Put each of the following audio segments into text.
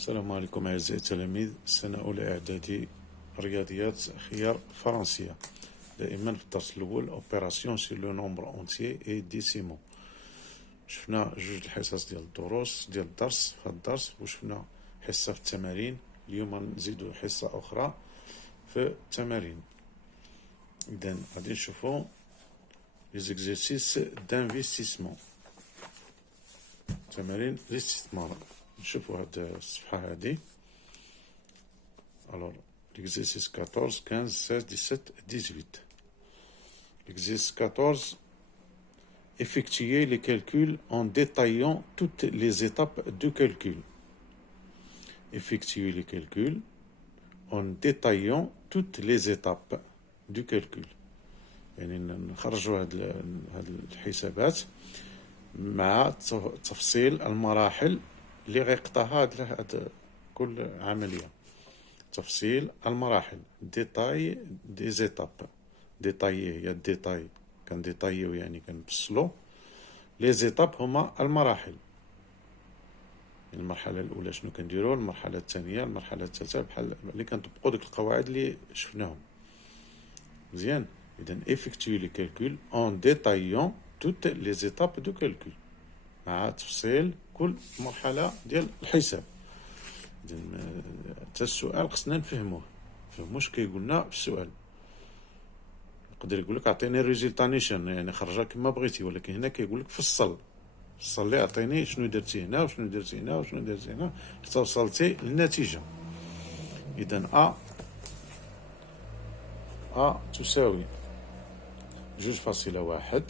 السلام عليكم أعزائي التلاميذ السنة الأولى إعدادي رياضيات خيار فرنسية. دائما في الدرس الأول أوبيراسيون سي لو نومبر أونتيي إي ديسيمو. شفنا جوج الحصص ديال الدروس ديال الدرس في هذا الدرس، وشفنا حصة في التمارين. اليوم نزيدو حصة أخرى في التمارين. إذا غادي نشوفو لي زيكزيرسيس دانفيستيسمون، تمارين الاستثمار. نشوفوا هاد الصفحة هادي. Alors, l'exercice 14, 15, 16, 17, 18. L'exercice 14, effectuer les calculs en détaillant toutes les étapes du calcul. Effectuer les calculs en détaillant toutes les étapes du calcul. يعني نخرجوا هاد الحسابات مع تفصيل المراحل اللي غيقطعها هاد كل عملية. تفصيل المراحل، ديتاي دي زيتاب. ديتايي هي الديتاي، كنديتايو يعني كنفصلو. لي زيتاب هما المراحل. المرحلة الأولى شنو كنديرو، المرحلة الثانية، المرحلة الثالثة، بحال اللي كنطبقو ديك القواعد اللي شفناهم. مزيان. إذا effectuer les calculs en détaillant toutes les étapes de calcul، مع تفصيل كل مرحلة ديال الحساب. إذا حتى السؤال خصنا نفهموه اش كيقولنا في السؤال. يقدر يقولك عطيني الريزلتا نيشان، يعني خرجها كما بغيتي، ولكن هنا كيقولك فصل لي، عطيني شنو درتي هنا وشنو درتي هنا وشنو درتي هنا حتى وصلتي للنتيجة. إذا تساوي 2.1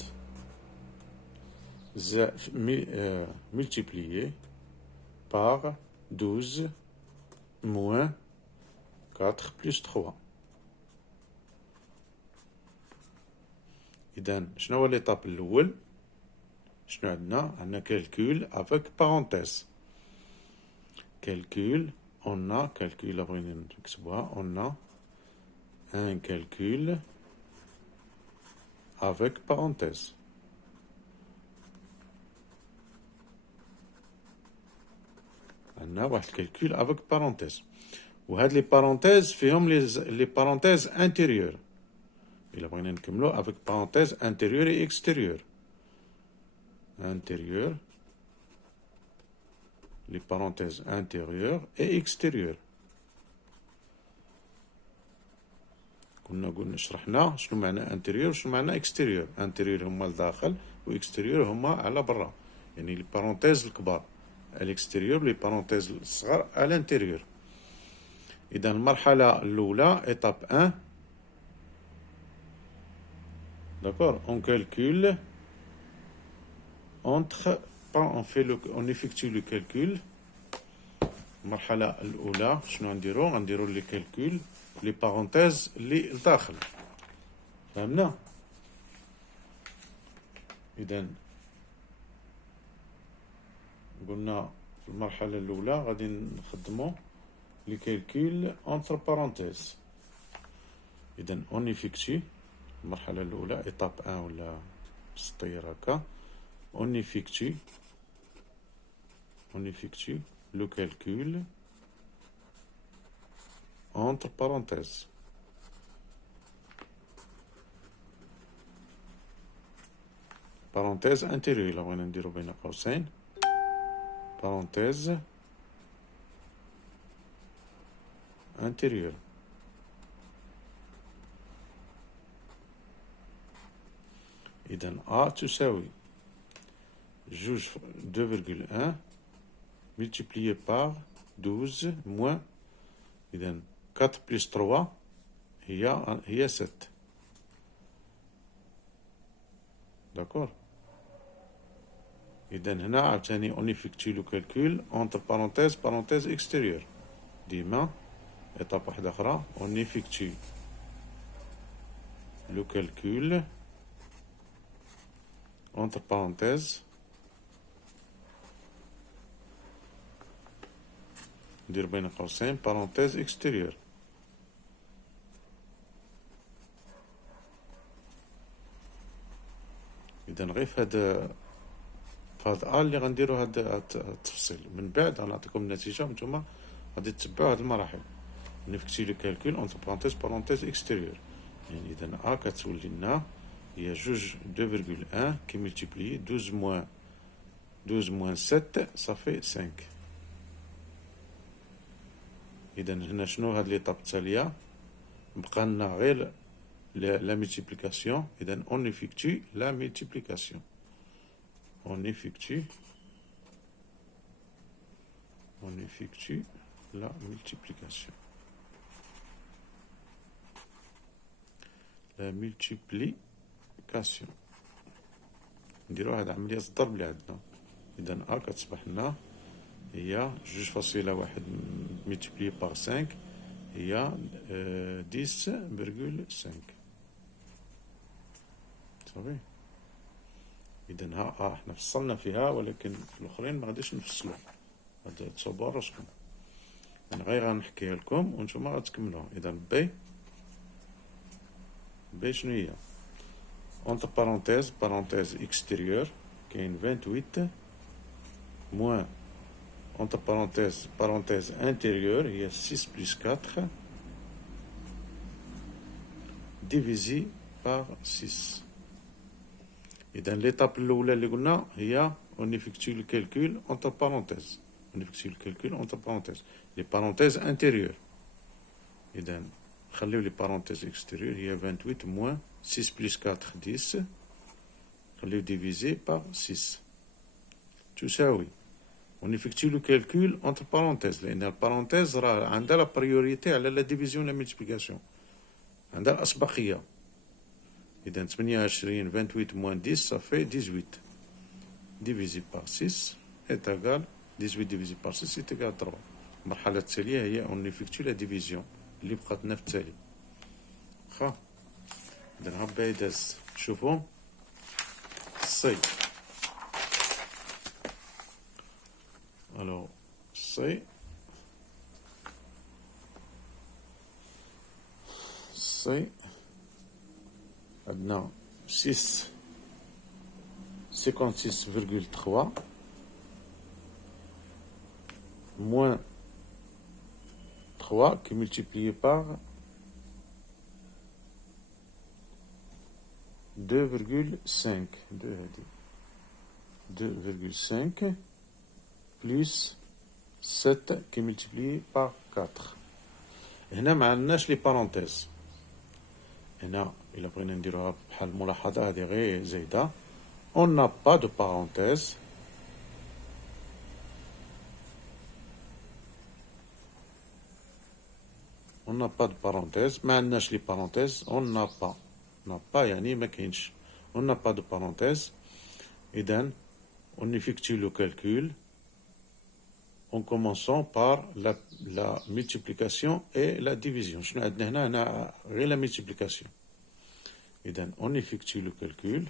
multiplié par 12 moins 4 plus 3. إذا شنو هو ليطاب الأول؟ شنو عندنا calcul avec parenthèse. Calcul, on a calcul بغينا نكتبوها، on a un calcul avec parenthèse. عندنا واحد الكالكول افيك بارونتيز، وهاد لي بارونتيز فيهم لي بارونتيز انتيريور. الا بغينا نكملو افيك بارونتيز انتيريور اي اكستيريور. انتيريور، لي بارونتيز انتيريور اي اكستيريور. قلنا شرحنا شنو معنى انتيريور وشنو معنى اكستيريور. انتيريور هما لداخل واكستيريور هما على برا، يعني لي بارونتيز الكبار الاكستيريور، لي بارونتيز الصغار على الانتيريور. اذا المرحله الاولى ايتاب 1. داكور، on calcule entre on effectue le calcul. المرحله الاولى شنو غنديرو لي كالكول لي بارونتيز اللي لداخل. فهمنا؟ اذا قلنا في المرحلة الأولى غادي نخدمو لي كالكول انتر بارونتيز. إذا اون إفيكتي المرحلة الأولى إيطاب 1 ولا سطير هكا. اون إفيكتي لو كالكول انتر بارونتيز. بارونتيز انتيريور إلا بغينا نديرو بين قوسين، parenthèse intérieure. إذن A تساوي 2,1 multiplié par 12 moins، إذن 4 plus 3 هي 7. d'accord. إذا هنا عاوتاني on effectue le calcul entre parenthèse extérieure. ديما إيطاب واحدة أخرى on effectue le calcul entre parenthèse، ندير بين قوسين parenthèse extérieure. إذا غير في هاد فهاد اللي غنديرو هاد التفصيل من بعد غنعطيكم النتيجه وانتم غادي تتبعوا هاد المراحل. نفكتي لو كالكول اونتر بارونتيز اكستيريور، يعني اذا كتولي لنا هي جوج 2,1 كي ملتيبلي 12 موان 7 صافي 5. اذا هنا شنو هاد ليطاب التاليه؟ بقى لنا غير la multiplication. Et on effectue la multiplication. On effectue la multiplication. La multiplication. نديرو هاد عملية الضرب اللي عندنا. إذا كتصبح لنا هي 2.1 multiplié par 5 هي 10,5. صافي. إذا احنا فصلنا فيها، ولكن في الآخرين ما غاديش نفصلو، غادي تصوبوا راسكم. أنا غير غنحكيها لكم وانتم غتكملوها. إذا بي شنو هي؟ entre parenthèse extérieure كاين 28 moins entre parenthèse intérieure هي 6 plus 4 divisé par 6. إذا l'étape الأولى اللي قلنا هي on effectue le calcul entre parenthèses. On effectue le calcul entre parenthèses. Les parenthèses intérieures. إذا خليو les parenthèses extérieures هي 28 moins 6 plus 4 10 خليو divisé par 6 تساوي on effectue le calcul entre parenthèses لأن البارونتيز راه عندها لا بريوريتي على لا ديفيزيون لا ملتيبليكاسيون، عندها الأسبقية. إذا 28 28 moins 10 ça fait 18 divisé par 6 est égal 18 divisé par 6 est égal 3. المرحلة التالية هي on effectue la division اللي بقات لنا في التالي. واخا إذا هبا يداز شوفوا سي. Alors, c'est maintenant 56,3 moins 3 qui est multiplié par 2,5 plus 7 qui est multiplié par 4. هنا ما عندناش لي بارونتيز. هنا إلا بغينا نديروها بحال الملاحظة هذه غير زايدة. On n'a pas de parenthèse. On n'a pas de parenthèse. ما عندناش لي بارونتيز. On n'a pas. On n'a pas يعني ما كاينش. On n'a pas de parenthèse. إذا on effectue le calcul en commençant par la multiplication et la division. شنو عندنا هنا غير la multiplication. إذا on effectue le calcul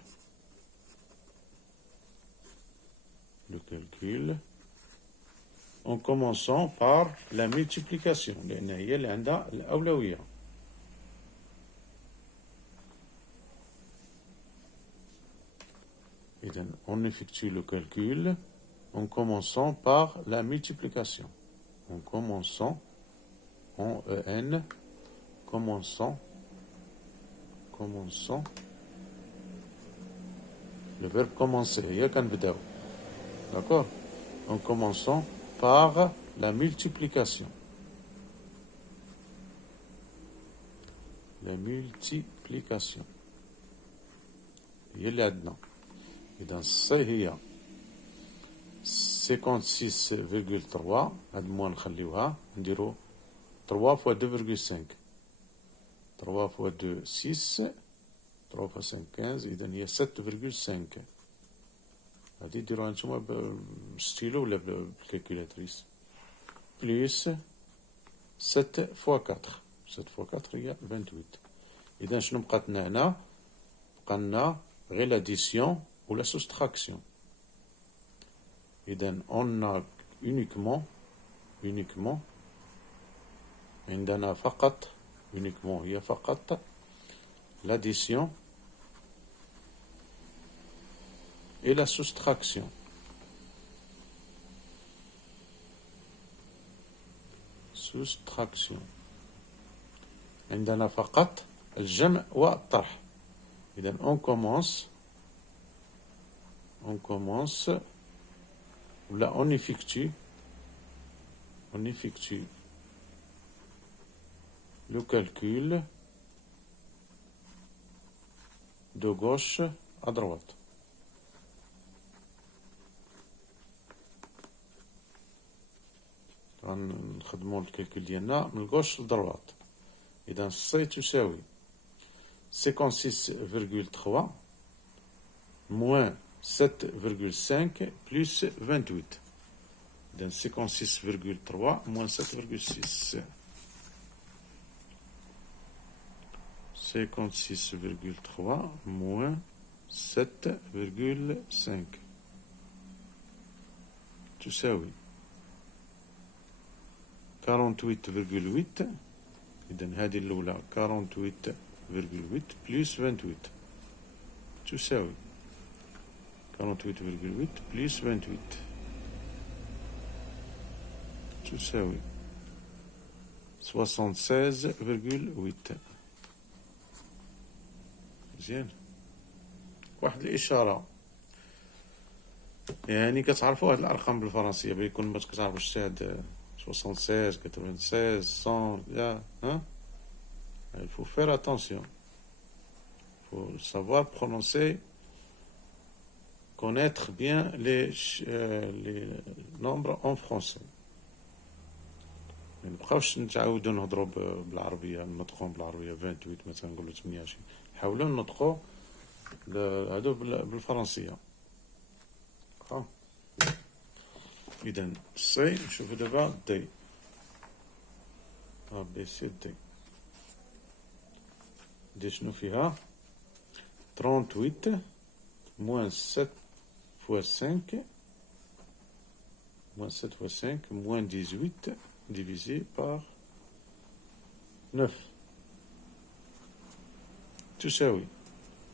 en commençant par la multiplication لأن هي اللي عندها الأولوية. إذا on effectue le calcul en commençant par la multiplication. En commençant, en EN, commençant, le verbe commencer, d'accord? En commençant par la multiplication. La multiplication. Il y a dedans. Et dans ça, il y a 56,3 هاد موان نخليوها نديرو 3 fois 2,5 3 fois 2 6 3 fois 5 15 إذا هي 7,5. هادي ديروها نتوما بالستيلو ولا بالكالكولاتريس. بليس 7 fois 4 7 fois 4 هي 28. إذا شنو بقات لنا هنا؟ بقى لنا غير لاديسيون ولا سوستراكسيون. إذا on a uniquement عندنا فقط هي فقط l'addition et la soustraction. soustraction. عندنا فقط الجمع والطرح. إذا on commence ou là on effectue le calcul de gauche à droite. غنخدمو الكالكول ديالنا من الغوش للدروات. إذا السي تساوي 56,3 moins 7,5 plus 28. إذا 56,3 moins 7,6. 56,3 moins 7,5 تساوي 48,8. إذن هذه الأولى 48,8 plus 28 تساوي 48,8 plus 28 تساوي 76,8. مزيان. واحد الإشارة، يعني كتعرفوا هاد الأرقام بالفرنسية بيكون ما كتعرفوش شتا هاد 76 96 100 لا ها. Il faut faire attention. Il faut savoir prononcer, connaître bien les nombres en français. ما نبقاوش نتعاودوا نهضروا بالعربية، نطقوا بالعربية 28 مثلا نقولوا 28. نحاولوا نطقوا هادو بالفرنسية. إذا سي نشوفو دابا دي A B C D. دي شنو فيها 38 moins 7 fois 5 moins 7 fois 5 moins 18 divisé par 9 تساوي.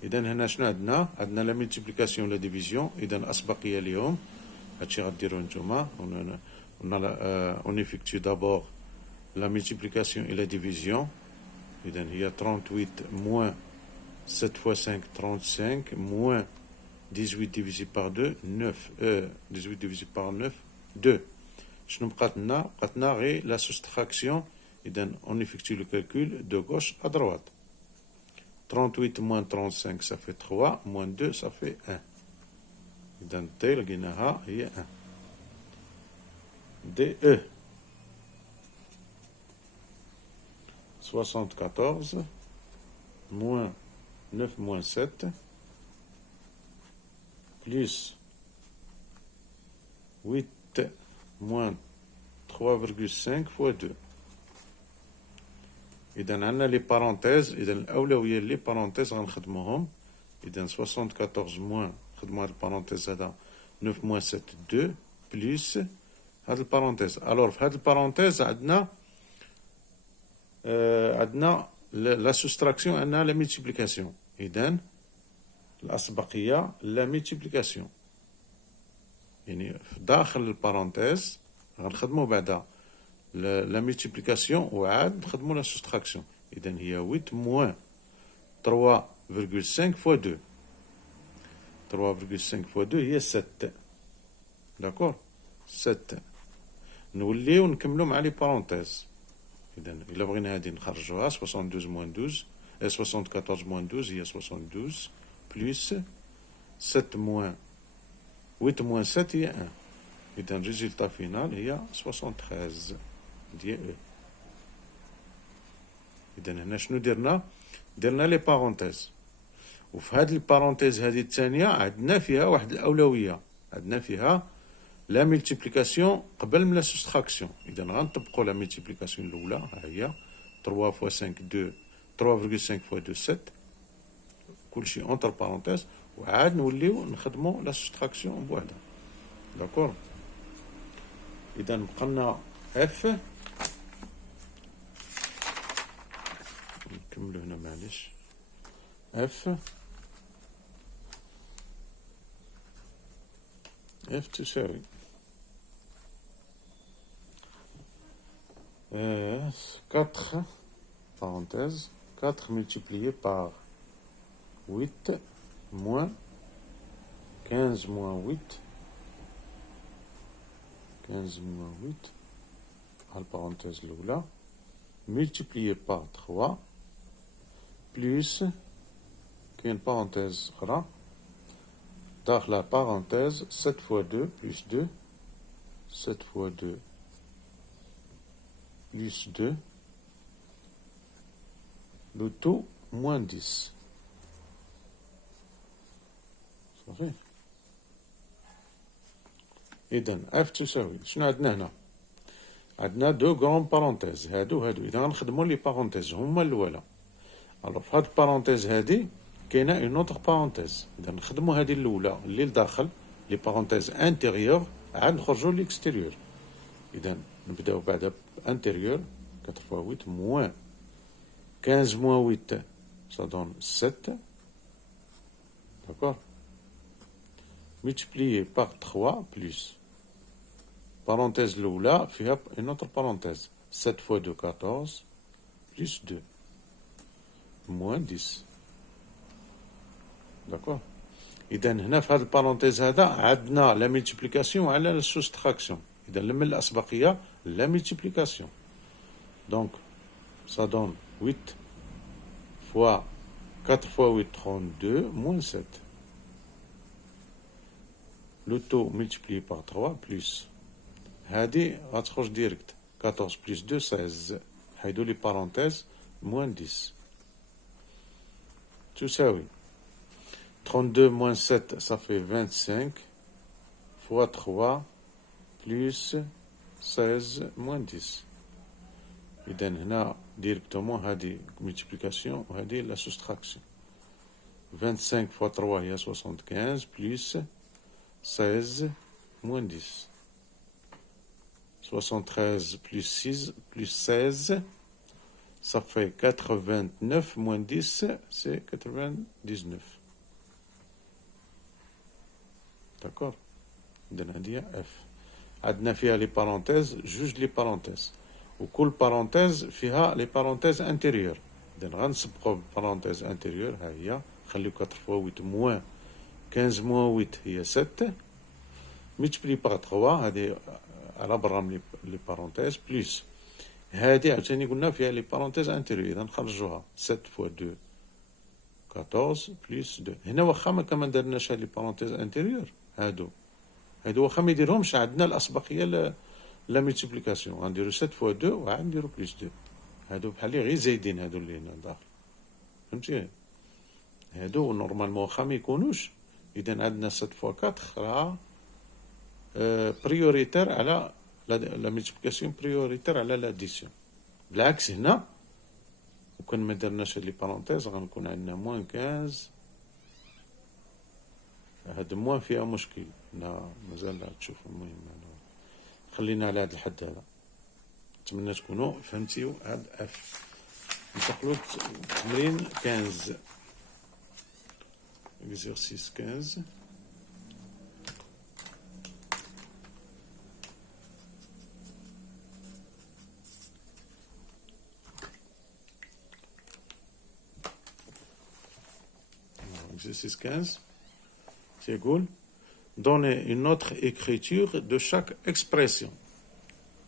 إذا هنا شنو عندنا لا ملتيبليكاسيون لا ديفيزيون. إذا أسبقية اليوم هادشي غديرو نتوما. on effectue d'abord la multiplication et la division. إذا هي 38 moins 7 fois 5 35 moins 18 divisé par 2 9 18 divisé par 9 2. شنو بقات لنا غير la soustraction. إذا on effectue le calcul de gauche à droite. 38 moins 35 ça fait 3 moins 2 ça fait 1. إذا T لقيناها هي 1. DE 74 moins 9 moins 7 plus 8 moins 3,5 fois 2. إذا عندنا لي بارونتيز. إذا الأولوية لي بارونتيز غنخدموهم. إذا 74 موان نخدمو هاد البارونتيز هذا 9 موان 7 2 بليس هاد البارونتيز. ألور في هاد البارونتيز عندنا لا سوستراكسيون، عندنا لا ملتيبليكاسيون. إذا الأسبقية لا ملتيبليكاسيون، يعني في داخل البارونتيز غنخدمو بعدا لا ملتيبليكاسيون وعاد نخدمو لا سوستراكسيون. إذا هي 8 موان 3,5 fois 2. 3,5 fois 2 هي 7. داكور 7. نوليو نكملو مع لي بارونتيز. إذا إلا بغينا هادي نخرجوها 72 موان 12 74 موان 12 هي 72 بلس 7 موان 8 موان 7 هي 1. إذا الريزلتا فينال هي 73 ديال او. إذا هنا شنو درنا لي بارونتيز. وفي هاد البارونتيز هادي الثانية عندنا فيها واحد الأولوية، عندنا فيها لا ملتيبليكاسيون قبل من لا سوستراكسيون. إذا غنطبقو لا ملتيبليكاسيون الأولى ها هي 3 fois 5 2 3,5 fois 2 7 كلشي اونتر بارونتيز، وعاد نوليو نخدمو لا سوستراكسيون بوحدها. داكور. إذا بقالنا اف. نكملو هنا معليش. اف تساوي 4 parenthèse 4 multiplié par 8 moins 15 moins 8 15 moins 8 على البارونتيز الأولى multiplié par 3 plus كاين parenthèse أخرى داخلها parenthèse 7 fois 2 plus 2 7 fois 2 plus 2 le tout moins 10 صافي. إذن اف تساوي شنو عندنا هنا؟ عندنا دو غرون بارونتيز هادو إذا غنخدمو لي بارونتيز هما الأولى. الوغ في هاد البارونتيز هادي كاينة اون اوتر بارونتيز، إذا نخدمو هادي الأولى اللي لداخل لي بارونتيز انتيريور عاد نخرجو ليكستيريور. إذا نبداو بعدا انتيريور 4 fois 8 moins 15 moins 8 ça donne 7 d'accord multiplié par 3 plus parenthèse الأولى فيها une autre parenthèse 7 fois 2 14 plus 2 moins 10 d'accord. إذا هنا في هذا البارونتيز هذا عندنا لا ملتيبليكاسيون على لا سوستراكسيون. إذا من الأسبقية لا ملتيبليكاسيون donc ça donne 8 fois 4 fois 8 32 moins 7 le taux multiplié par 3 plus هادي غتخرج ديريكت 14 plus 2 16 حيدو لي بارونتيز moins 10 تساوي 32 moins 7 ça fait 25 fois 3 plus 16 moins 10. إذا هنا ديريكتومون هادي multiplication وهادي لا soustraction 25 fois 3 هي 75 plus 16 moins 10 73 plus 6 plus 16 ça fait 89 moins 10 c'est 99 d'accord. إذا هادي اف عندنا فيها لي بارونتيز جوج لي بارونتيز وكل بارونتيز فيها لي بارونتيز انتيريور. إذا غنسبقو بالبارونتيز انتيريور ها هي نخليو 4 fois 8 moins 15 moins 8 هي 7 multiplié par 3 هادي على برا من لي بارونتيز بليس هادي عاوتاني قلنا فيها لي بارونتيز انتيريور. إذا نخرجوها 7 fois 2 14 plus 2 هنا واخا ما كما درناش هاد لي بارونتيز انتيريور هادو واخا ما يديرهمش عندنا الاسبقيه لا ملتيبليكاسيون غنديرو 7 fois 2 وعاد نديرو بليس 2 هادو بحال غير زايدين هادو اللي هنا داخل فهمتي هادو نورمالمون واخا ما يكونوش. اذا عندنا 7 fois 4 راه بريوريتير على لا ملتيبليكاسيون بريوريتير على لاديسيون. بالعكس هنا وكان ما درناش هاد لي بارونتيز غنكون عندنا موان 15 هاد موان فيها مشكل لا مازال تشوف. المهم خلينا على هاد الحد هذا. نتمنى تكونوا فهمتيو هاد اف. ننتقلوا لتمرين 15 exercice 15 exercice 15 يقول donner une autre écriture de chaque expression.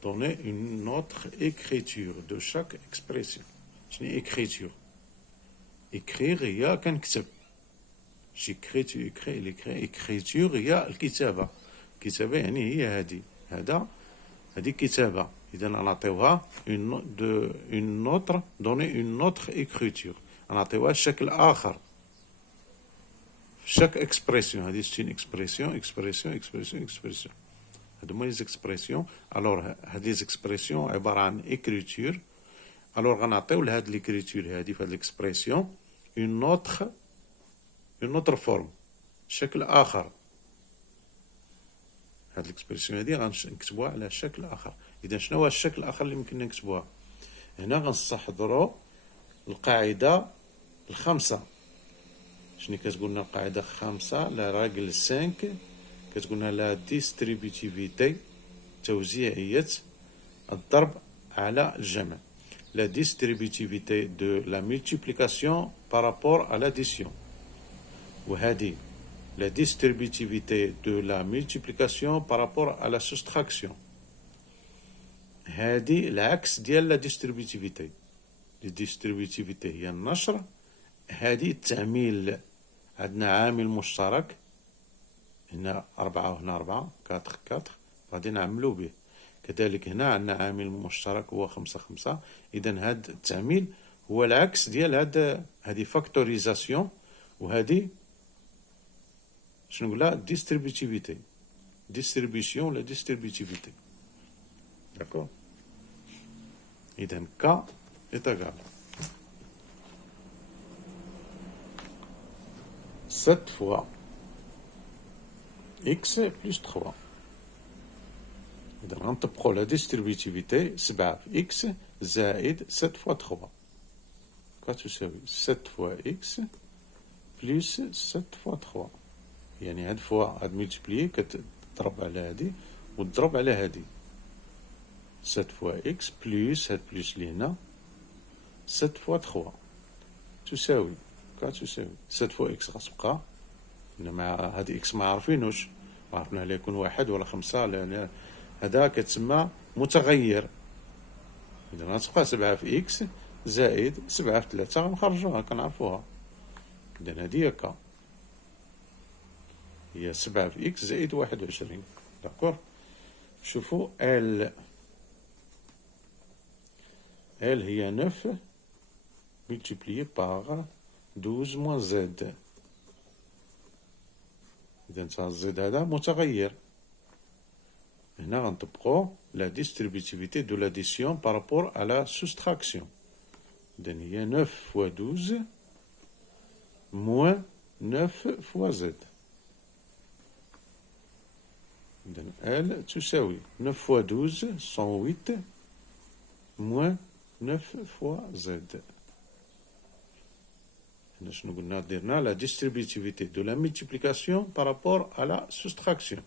Donner une autre écriture de chaque expression. شنو écriture؟ écrire هي كنكتب. j'écris tu écris il écrit. écriture هي الكتابة. الكتابة يعني هي هذه كتابة. إذا نعطيوها une autre donner une autre écriture. نعطيوها شكل آخر. chaque expression هذه c'est une expression هادو هما لي expressions. alors هاد لي expressions عبارة عن écriture. alors غنعطيو لهاد l'écriture هادي في هاد l'expression une autre forme شكل آخر. هاد l'expression هادي غنكتبوها على شكل آخر. إذا شنو هو الشكل الآخر اللي يمكننا نكتبوها؟ هنا غنستحضروا القاعدة الخامسة. شنو كتقولنا القاعدة الخامسة؟ لا راجل 5 كتقولنا لا ديستريبيتيفيتي توزيعية الضرب على الجمع. La distributivité de la multiplication par rapport à l'addition. وهذه la distributivité de la multiplication par rapport à la soustraction. هذه العكس ديال la distributivité. La distributivité هي النشر، هذه التعميل. عندنا عامل مشترك هنا 4 وهنا 4 4 غادي نعملو به. كذلك هنا عندنا عامل مشترك هو 5 5. إذن هاد التعميل هو العكس ديال هادي فاكتوريزاسيون، وهادي شنو نقولها ديستريبيتيفيتي. ديستريبيسيون ولا ديستريبيتيفيتي. داكور. إذن ك est égal 7 fois x plus 3. إذا غنطبقو لا ديستريبيتيفيتي 7 في x زائد 7 fois 3 كتساوي 7 fois x plus 7 fois 3. يعني هاد فوا هاد ملتبليي كتضرب على هادي وتضرب على هادي 7 fois x plus هاد بلوس اللي هنا 7 fois 3 تساوي كتساوي 7 fois x غتبقى هنا مع هادي x ما عارفينوش، ما عرفنا هل يكون 1 ولا 5، لأن هذا كتسمى متغير. إذا غتبقى 7 في x زائد 7 في 3 غنخرجوها كنعرفوها. إذا هادي هي ك، هي 7 في x زائد 21. داكور. شوفوا ال هي 9 multiplié par 12 moins z. إذا الزد هذا متغير. هنا غنطبقو la distributivité de l'addition par rapport à la soustraction. إذا هي 9 fois 12 moins 9 fois z. إذا L تساوي 9 fois 12 108 moins 9 fois z. هنا شنو قلنا درنا la distributivité de la multiplication par rapport à la soustraction.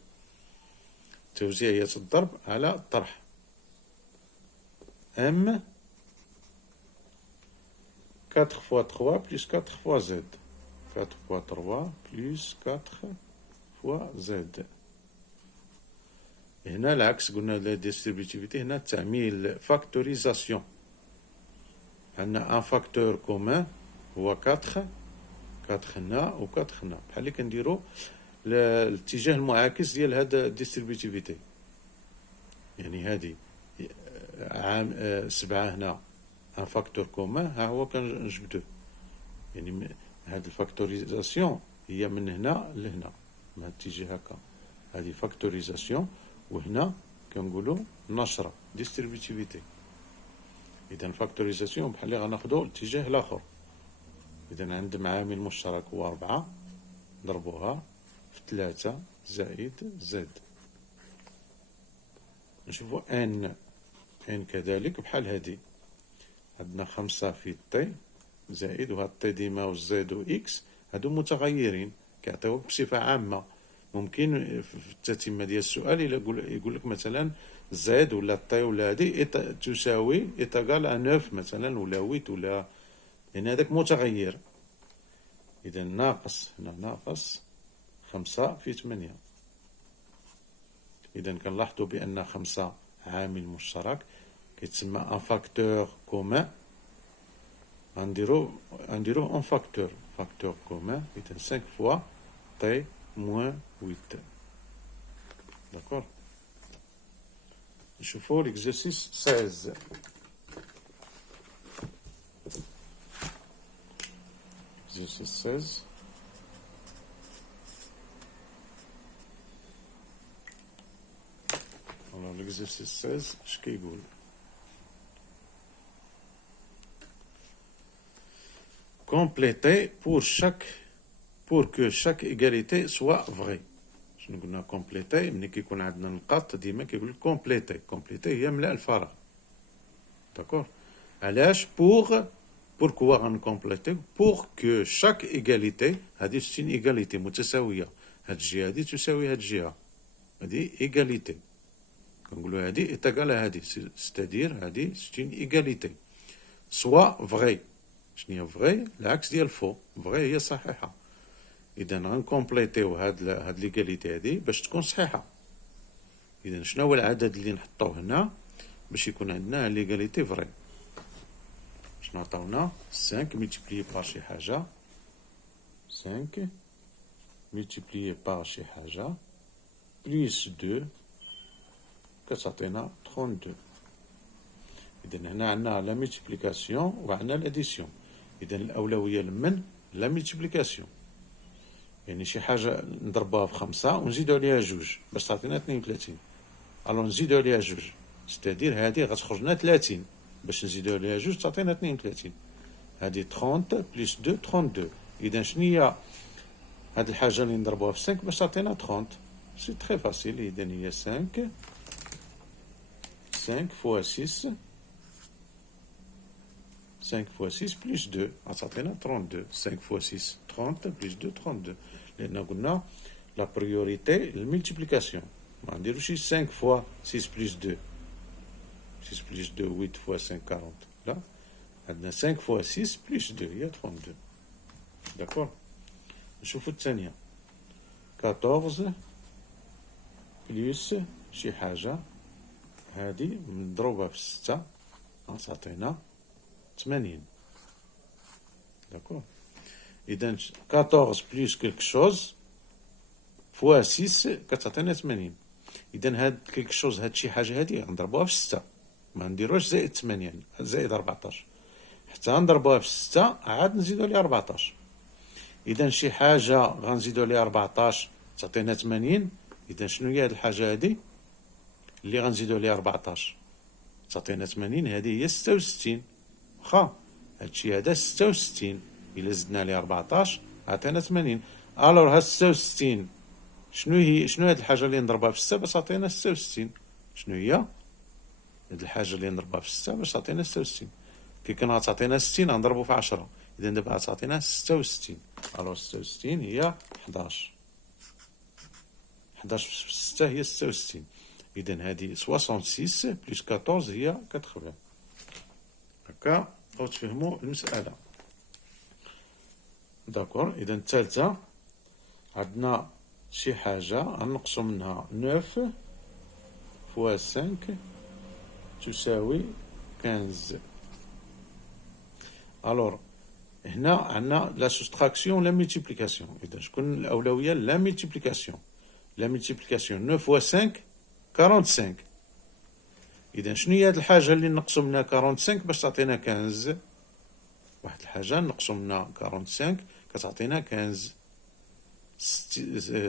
توزيعية الضرب على الطرح. M 4 fois 3 plus 4 fois z. 4 fois 3 plus 4 fois z. هنا العكس قلنا لا ديستريبيتيفيتي، هنا تعميل فاكتوريزاسيون. عندنا ان فاكتور كومان هو 4 هنا و 4 هنا، بحال اللي كنديرو الاتجاه المعاكس ديال هاد الديستريبيتيفيتي. يعني هادي عام 7 هنا ان فاكتور كومان، ها هو كنجبدوه. يعني هاد الفاكتوريزاسيون هي من هنا لهنا، من هاد الاتجاه هكا، هادي فاكتوريزاسيون، وهنا كنقولوا نشرة ديستريبيتيفيتي. إذا فاكتوريزاسيون بحال اللي غناخدو الاتجاه الآخر. إذا عند معامل مشترك هو 4 ضربوها في 3 زائد زد. نشوفو ان كذلك بحال هادي، عندنا 5 في تي زائد، وهاد تي ديما و زد و اكس هادو متغيرين كيعطيوك بصفة عامة. ممكن في التتمة ديال السؤال يقول لك مثلا زد ولا تي ولا هادي تساوي إتاغال ا 9 مثلا ولا 8 ولا، لأن هذاك متغير. إذا ناقص هنا ناقص 5 في 8. إذا كنلاحظوا بأن 5 عامل مشترك كيتسمى ان فاكتور كومان. غنديروه ان فاكتور كومان. إذا 5 فوا تي موان 8. داكور. نشوفوا ليكزرسيس 16. Exercice 16. Alors l'exercice 16, اش كيقول؟ Compléter pour que chaque égalité soit vraie. شنو قلنا كومبليتي؟ ملي كيكون عندنا نقاط ديما كيقول لك كومبليتي هي ملاء الفراغ. داكور. علاش؟ بوركوا غنكومبليتي بور كو شاك ايغاليتي، هادي 60 ايغاليتي متساويه، هاد الجهه هادي تساوي هاد الجهه، هادي ايغاليتي. كنقولو هادي ايتاكال هادي، ستادير هادي سيت اون ايغاليتي سوا فغي. شنو هي فغي؟ العكس ديال فو. فغي هي صحيحة. إذا غنكومبليتيو هاد ليغاليتي هادي باش تكون صحيحة. إذا شنو هو العدد اللي نحطوه هنا باش يكون عندنا ليغاليتي فغي؟ شنو عطاونا؟ 5 ملتيبليي بار شي حاجة، 5 ملتيبليي بار شي حاجة بليس 2 كتعطينا 32. إذا هنا عندنا لا ملتيبليكاسيون وعندنا لاديسيون. إذا الأولوية لمن؟ لا ملتيبليكاسيون. يعني شي حاجة نضربوها بخمسة ونزيدو عليها جوج باش تعطينا 32. ألو نزيدو عليها جوج، ستادير هادي غتخرج لنا 30 باش نزيدو عليها جوج تعطينا 32. هادي 30 بليس 2 32. إذا شنيا هاد الحاجة اللي نضربوها في 5 باش تعطينا 30؟ سي تخي فاسيل. إذا هي 5 فوا 6، 5 فوا 6 بليس 2 غتعطينا 32. 5 فوا 6 30 بليس 2 32. لأن قلنا لا بريوريتي الملتيبليكاسيون. ما نديروش 5 فوا 6 بليس 2، 6 بليس 2 8 فوا 5 40. لا، عندنا 5 فوا 6 بليس 2 هي 32. داكور. نشوفو الثانية. 14 بليس شي حاجة هادي مضروبة في 6 غتعطينا 80. داكور. إذا 14 بليس كيلك شوز فوا 6 كتعطينا 80. إذا هاد كيلك شوز هاد شي حاجة هادي غنضربوها في 6، ما نديروش زائد 8 زائد 14 حتى نضربوها في 6 عاد نزيدو عليها 14. إذا شي حاجة غنزيدو عليها 14 تعطينا 80. إذا شنو هي هاد الحاجة هادي اللي غنزيدو عليها 14 تعطينا 80؟ هادي هي 66. واخا هادشي هذا 66 إلا زدنا عليه 14 عطينا 80. ألور هاد 66 شنو هي؟ شنو هاد الحاجة اللي نضربها في 6 باش تعطينا 66؟ شنو هي هاد الحاجة اللي نضربها في 6 باش تعطينا 66؟ كي كان غتعطينا 60 غنضربو في 10. إذا دابا غتعطينا 66. ألور 66 هي 11. 11 في 6 هي 66. إذا هادي 66 بليس 14 هي 80. هكا أو تفهموا المسألة. داكور. إذا الثالثة عندنا شي حاجة غنقصو منها 9 فوا 5 تساوي 15. ألور هنا عندنا لا سوستراكسيون لا ملتيبليكاسيون. إذا شكون الأولوية؟ لا ملتيبليكاسيون. لا ملتيبليكاسيون 9 فوا 5 45. إذا شنو هي هاد الحاجة اللي نقصو منها 45 باش تعطينا 15؟ واحد الحاجة نقصو منها 45 كتعطينا 15.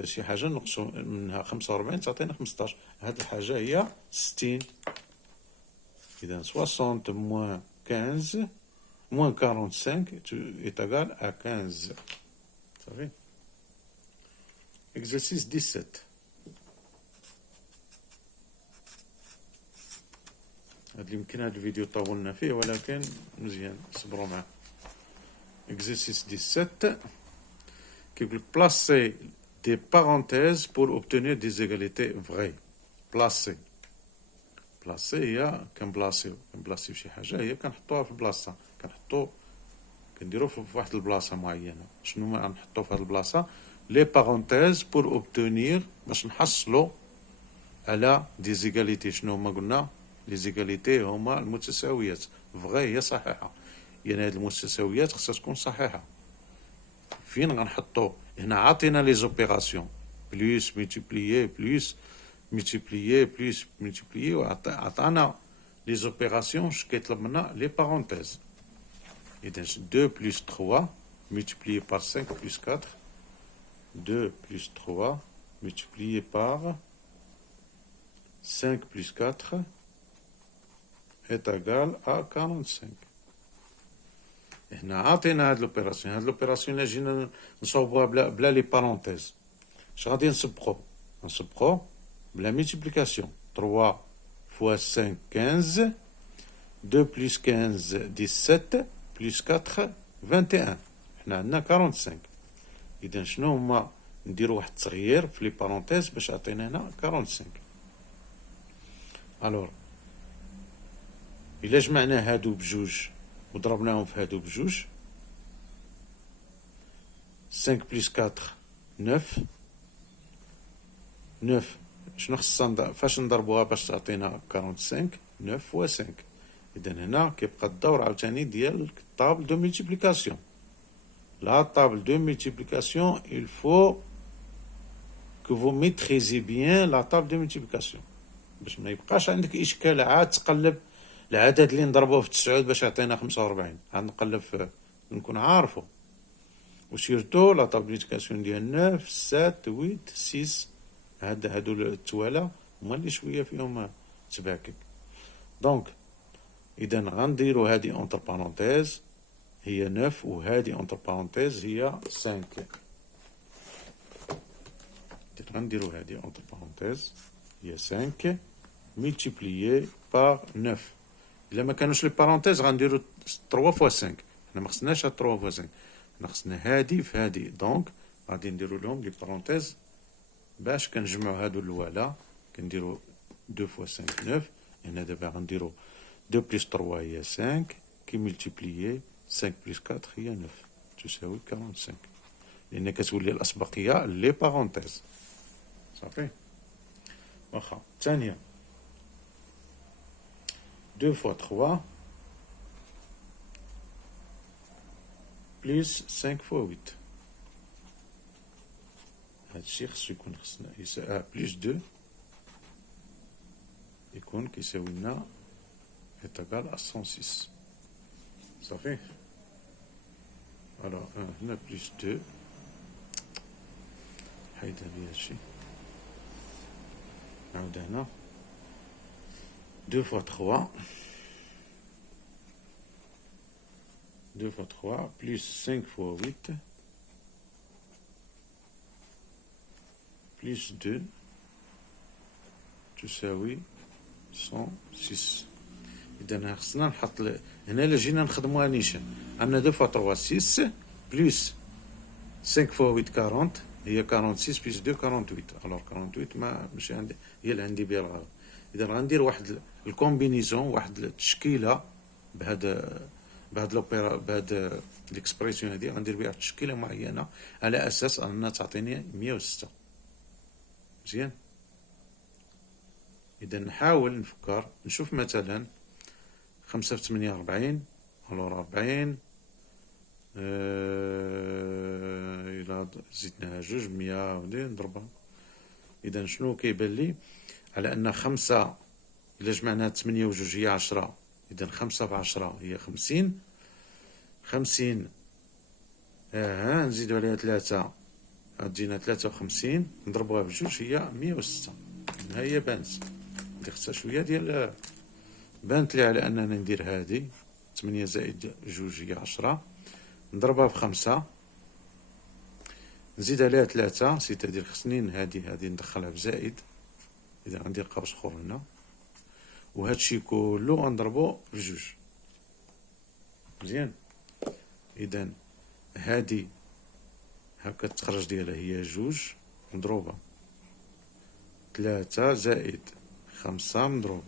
شي حاجة نقصو منها 45 تعطينا 15. هاد الحاجة هي 60. إذا 60 موان 15 موان 45 est égal à 15. صافي. exercice 17. هاد يمكن هاد الفيديو طولنا فيه ولكن مزيان صبروا معاه. exercice 17 كيقول placer des parenthèses pour obtenir des égalités vraies. placer هي كنبلاصيو شي حاجة هي كنحطوها في البلاصة، كنديرو في واحد البلاصة معينة. شنو ما نحطو في هاد البلاصة؟ لي بارونتيز بور اوبتونير باش نحصلو على دي زيغاليتي. شنو هما قلنا؟ لي زيغاليتي هما المتساويات. فغي هي صحيحة. يعني هاد المتساويات خصها تكون صحيحة. فين غنحطو؟ هنا عاطينا لي زوبيراسيون بليس ملتيبليي بليس ملتيبليي بليس ملتيبليي وعطانا لي زوبيراسيون كيطلب منا لي بارونتيز. إذا 2 بليس 3 multiplié par 5 plus 4. 2 plus 3 multiplié par 5 plus 4 est égal à 45. هنا عاطينا هاد لوبيراسيون. هاد لوبيراسيون اللي جينا نصوبوها بلا لي بارونتيز اش غادي نصبغو بلا ملتيبليكاسيون. 3 fois 5 15. 2 plus 15 17 plus 4 21. حنا عندنا 45. إذا شنو هما؟ نديرو واحد التغيير في لي بارونتيز باش يعطينا هنا 45. الور إلا جمعنا هادو بجوج وضربناهم في هادو بجوج، 5 بلس 4 9. 9 شنو خصنا فاش نضربوها باش تعطينا 45؟ 9 fois 5. إذا هنا كيبقى الدور عاوتاني ديال الطابل دو ملتيبليكاسيون. La table de multiplication, il faut que vous maîtrisez bien la table de multiplication باش ما يبقاش عندك اشكال عاد تقلب العدد اللي نضربوه في 9 باش يعطينا 45، عاد نقلب في نكون عارفه. وسيرتو لا تابل ملتيبليكاسيون ديال 9 7 8 6 هادو التوالا هما اللي شويه فيهم تباكك. دونك اذا غنديرو هادي اونتر بارونتيز هي 9 وهادي اونتر بارونتيز هي 5. غنديرو هادي اونتر بارونتيز هي 5 ملتيبليي بار 9. الا ما كانوش لي بارونتيز غنديرو 3 فوا 5. حنا ما خصناش هاد 3 فوا 5، حنا خصنا هادي في هادي. دونك غادي نديرو لهم لي بارونتيز باش كنجمعو هادو الوالا. كنديرو 2 فوا 5 9. هنا دابا غنديرو 2 بلس 3 هي 5 كي ملتيبليي 5 بلس 4 هي 9 تساوي 45، لأن كتولي الأسبقية لي بارونتيز. صافي. واخا الثانية 2 فوا 3 بلس 5 فوا 8. هادشي خصو يكون خصنا بلس 2 يكون كيساوي لنا إيتاغال 106. صافي. Alors, هنا بلس 2 حيد هادي هادشي نعاود هنا 2 فوا 3 2 فوا 3 بلس 5 فوا 8 بلس 2 تساوي 106. إذا خصنا نحط هنا إلا جينا نخدموها نيشان عندنا 2 فوا 3 6 بلس 5 فوا 8 40 هي 46 بلس 2 48. الوغ 48 ماشي عندي هي اللي عندي بها الغلط. إذا غندير واحد الكومبينيزون واحد التشكيلة بهاد لوبيرا بهاد ليكسبريسيون هادي غندير بها تشكيلة معينة على أساس أنها تعطيني 106. مزيان. إذا نحاول نفكر نشوف مثلا 5 في 8 40. الوغ 40 إلا زدناها جوج 100 نضربها. إذا شنو كيبان لي على أن 5 إلا جمعناها 8 وجوج هي 10. إذا 5 في 10 هي 50. 50 نزيدو عليها 3 غتجينا 53 نضربوها بجوج هي 106. ها هي بانت اللي خصها شوية ديال بانت لي على أننا ندير هادي 8 زائد جوج هي 10 نضربها بخمسة نزيد عليها 3 سيتادير خصني هادي ندخلها بزائد. إذا غندير قوس خور هنا وهادشي كلو غنضربو بجوج. مزيان. إذا هادي هاكا التخرج ديالها هي جوج مضروبة 3 زائد 5 مضروبة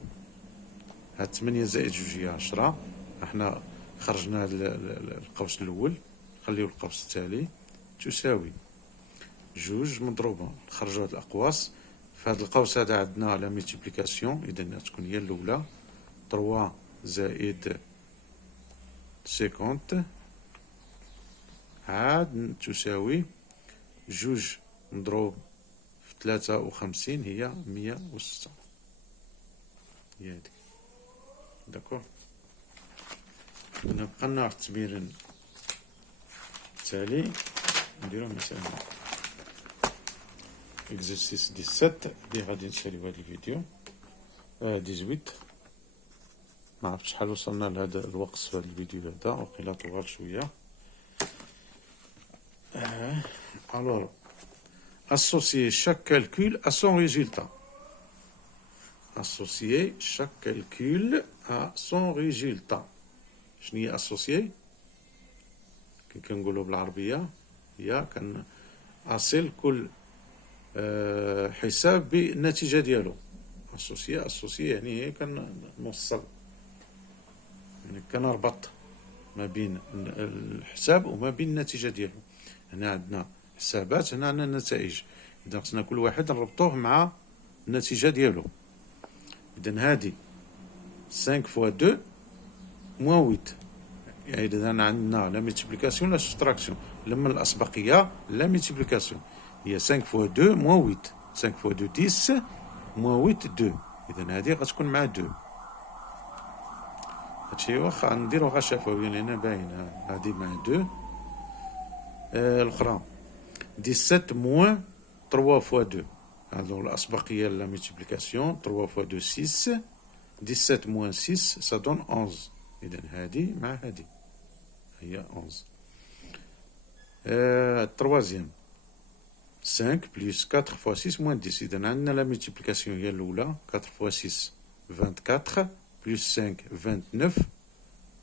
هاد 8 زائد جوج هي 10. احنا خرجنا القوس الأول نخليو القوس التالي تساوي جوج مضروبة نخرجو هاد الأقواس في هاد القوس هذا عندنا لا ملتيبليكاسيون. إذا تكون هي الأولى 3 زائد 50 عاد تساوي جوج مضروب في 53 هي 106. هي هادي. داكور. نبقى لنا واحد التمرين التالي نديرو مثلا اكزرسيس 17 اللي غادي نساليو هاد الفيديو 18. معرفتش شحال وصلنا لهذا الوقت في هاد الفيديو هذا وقيلا طوال شويه. Alors, associer chaque calcul à son résultat. Associer chaque calcul à son résultat. شنو هي associer؟ كي كنقولوا بالعربية هي أصل كل حساب بالنتيجة ديالو. اسوسيي يعني هي كنوصل، يعني كنربط ما بين الحساب وما بين النتيجة ديالو. هنا عندنا حسابات، هنا عندنا النتائج، إذا خصنا كل واحد نربطوه مع النتيجة ديالو. إذا هادي 5 فوا 2 موان 8، يعني إذا عندنا لا ملتيبليكاسيون لا سوستراكسيون، لما الأسبقية لا ملتيبليكاسيون، هي 5 فوا 2 موان 8، 5 فوا 2 10 موان 8 2، إذا هادي غتكون مع 2. هادشي واخا نديروها شفويا لأن باينة، هادي مع 2. الأخرى 17 موان 3 فوا 2، هادو الأسبقية لا ملتيبليكاسيون، 3 فوا 2 6، 17 موان 6 سا دون 11، إذا هادي مع هادي هي 11. التروازيام 5 بلس 4 فوا 6 موان 10، إذا عندنا لا ملتيبليكاسيون هي الأولى، 4 فوا 6 24 بلس 5 29،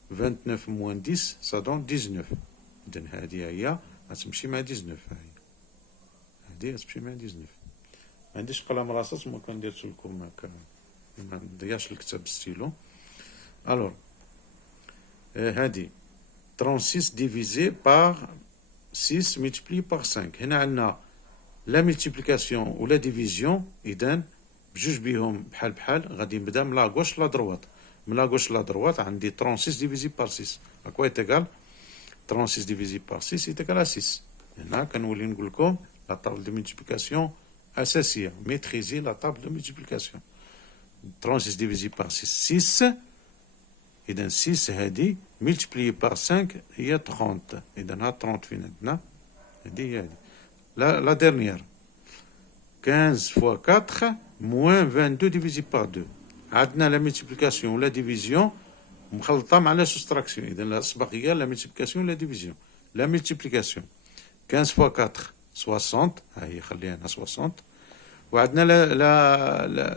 29 موان 10 سا دون 19، إذا هادي هي غتمشي مع 19، هادي غتمشي مع 19. ما عنديش قلم رصاص، ما كنديرش لكم هكا، ما نضيعش الكتاب بالستيلو. الوغ هادي 36 ديفيزي بار 6 ملتيبلي بار 5، هنا عندنا لا ملتيبليكاسيون ولا ديفيزيون، إذا بجوج بيهم بحال بحال غادي نبدا من لا غوش لا دروات. من لا غوش لا دروات عندي 36 ديفيزي بار 6، هاكوا يتقال 36 ديفيزي بار 6 يتقال 6. هنا كنولي نقول لكم لا طابل دو ملتيبليكاسيون أساسية، ميتريزي لا طابل دو ملتيبليكاسيون. 36 ديفيزي بار 6 6، إذا 6 هادي ملتيبلي بار 5 هي 30، إذا ها 30 فين عندنا، هادي هي هادي. لا ديرنيير 15 فوا 4 موان 22 ديفيزي بار 2، عندنا لا ملتيبليكاسيون ولا ديفيزيون مخلطة مع لا سوستراكسيون، إذا الأسبقية لا ملتيبليكاسيون ولا ديفيزيون. لا ملتيبليكاسيون 15 فوا 4 60، ها هي خليها هنا 60، وعندنا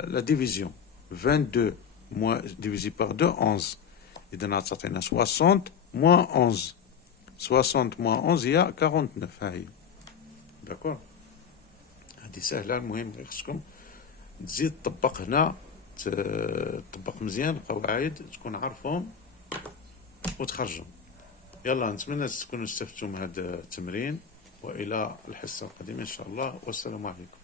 لا ديفيزيون 22 موان ديفيزي بار 2 11، إذا غتعطينا 60 موان 11، 60 موان 11 هي 49، ها هي. داكور، هادي ساهلة. المهم خصكم تزيد تطبق هنا، تطبق مزيان القواعد، تكون عارفهم وتخرجهم. يلا نتمنى تكونوا استفدتوا من هذا التمرين، وإلى الحصة القادمة إن شاء الله، والسلام عليكم.